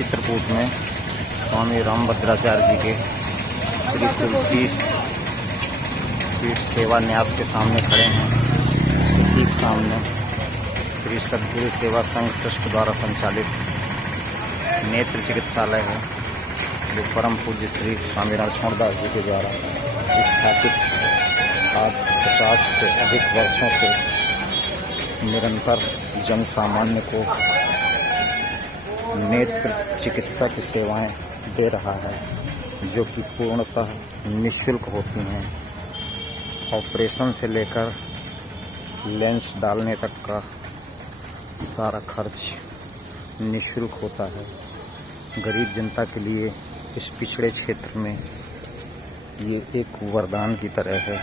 चित्रकूट में स्वामी रामभद्राचार्य जी के श्री तुलसी पीठ सेवा न्यास के सामने खड़े हैं। ठीक सामने श्री सद्गुरु सेवा संघ ट्रस्ट द्वारा संचालित नेत्र चिकित्सालय है, जो परम पूज्य श्री स्वामी रणछोड़दास जी के द्वारा स्थापित आज 50 से अधिक वर्षों से निरंतर जन सामान्य को नेत्र चिकित्सा की सेवाएं दे रहा है, जो कि पूर्णतः निःशुल्क होती हैं। ऑपरेशन से लेकर लेंस डालने तक का सारा खर्च निःशुल्क होता है। गरीब जनता के लिए इस पिछड़े क्षेत्र में ये एक वरदान की तरह है,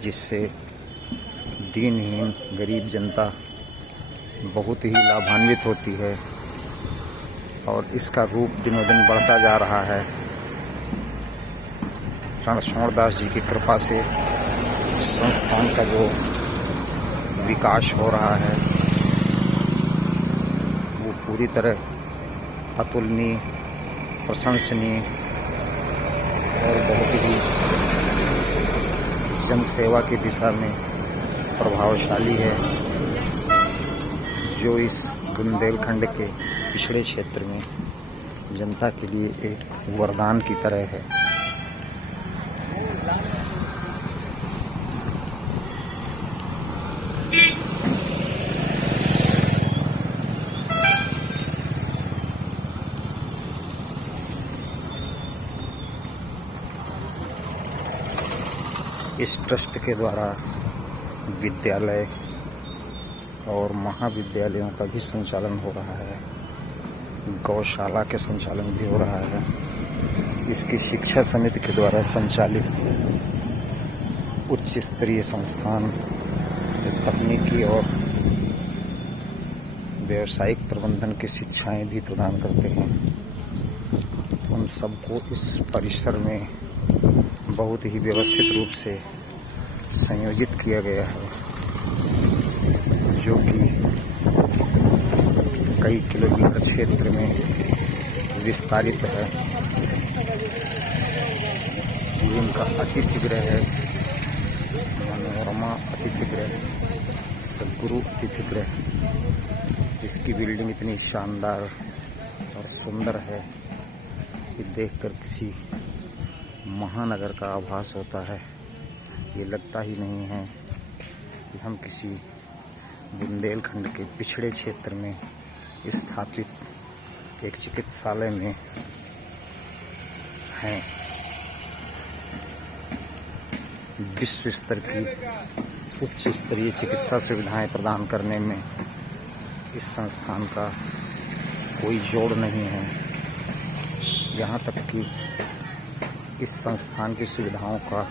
जिससे दीनहीन गरीब जनता बहुत ही लाभान्वित होती है और इसका रूप दिनों दिन बढ़ता जा रहा है। रणछोड़दास जी की कृपा से इस संस्थान का जो विकास हो रहा है वो पूरी तरह अतुलनीय, प्रशंसनीय और बहुत ही जन सेवा की दिशा में प्रभावशाली है, जो इस बुंदेलखंड के पिछड़े क्षेत्र में जनता के लिए एक वरदान की तरह है। इस ट्रस्ट के द्वारा विद्यालय और महाविद्यालयों का भी संचालन हो रहा है, गौशाला के संचालन भी हो रहा है। इसकी शिक्षा समिति के द्वारा संचालित उच्च स्तरीय संस्थान तकनीकी और व्यावसायिक प्रबंधन की शिक्षाएं भी प्रदान करते हैं। उन सबको इस परिसर में बहुत ही व्यवस्थित रूप से संयोजित किया गया है, जो कि कई किलोमीटर क्षेत्र में विस्तारित है। ये इनका अतिथि गृह है, मनोरमा अतिथि गृह, सद्गुरु अतिथि गृह, जिसकी बिल्डिंग इतनी शानदार और सुंदर है कि देखकर किसी महानगर का आभास होता है। ये लगता ही नहीं है कि हम किसी बुंदेलखंड के पिछड़े क्षेत्र में स्थापित एक चिकित्सालय में हैं। विश्व स्तर की उच्च स्तरीय चिकित्सा सुविधाएं प्रदान करने में इस संस्थान का कोई जोड़ नहीं है। यहाँ तक कि इस संस्थान की सुविधाओं का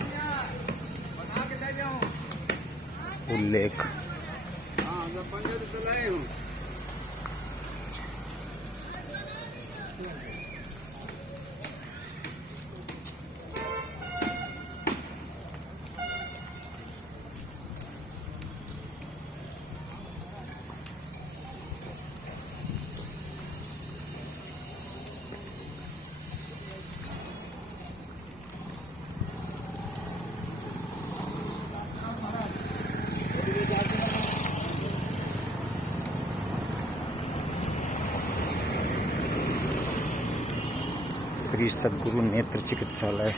उल्लेख श्री सद्गुरु नेत्र चिकित्सालय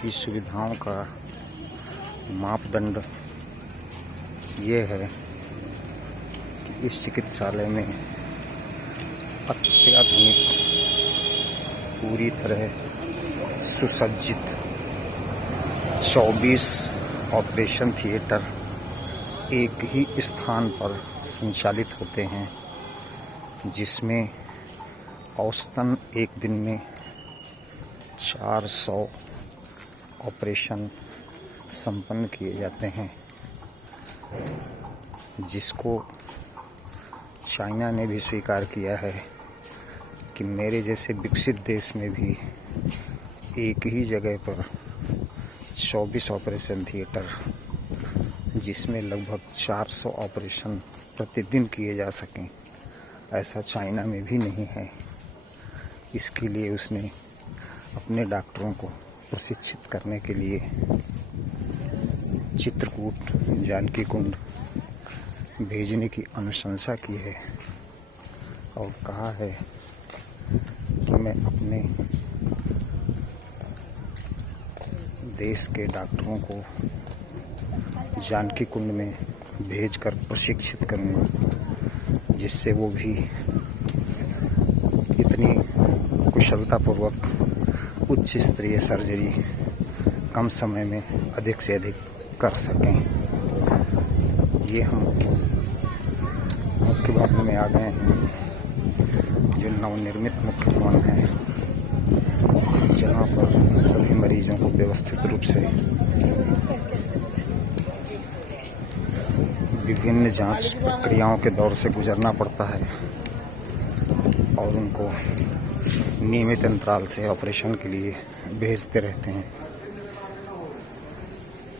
की सुविधाओं का मापदंड ये है कि इस चिकित्सालय में अत्याधुनिक, पूरी तरह सुसज्जित 24 ऑपरेशन थिएटर एक ही स्थान पर संचालित होते हैं, जिसमें औसतन एक दिन में 400 ऑपरेशन संपन्न किए जाते हैं, जिसको चाइना ने भी स्वीकार किया है कि मेरे जैसे विकसित देश में भी एक ही जगह पर 24 ऑपरेशन थिएटर, जिसमें लगभग 400 ऑपरेशन प्रतिदिन किए जा सकें, ऐसा चाइना में भी नहीं है। इसके लिए उसने अपने डॉक्टरों को प्रशिक्षित करने के लिए चित्रकूट, जानकी कुंड भेजने की अनुशंसा की है और कहा है कि मैं अपने देश के डॉक्टरों को जानकी कुंड में भेजकर प्रशिक्षित करूंगा, जिससे वो भी इतनी कुशलतापूर्वक उच्च स्तरीय सर्जरी कम समय में अधिक से अधिक कर सकें। ये हम मुख्य भवन में आ गए हैं, जो नवनिर्मित मुख्य भवन है, जहाँ पर सभी मरीजों को व्यवस्थित रूप से विभिन्न जांच प्रक्रियाओं के दौर से गुजरना पड़ता है और उनको नियमित अंतराल से ऑपरेशन के लिए भेजते रहते हैं।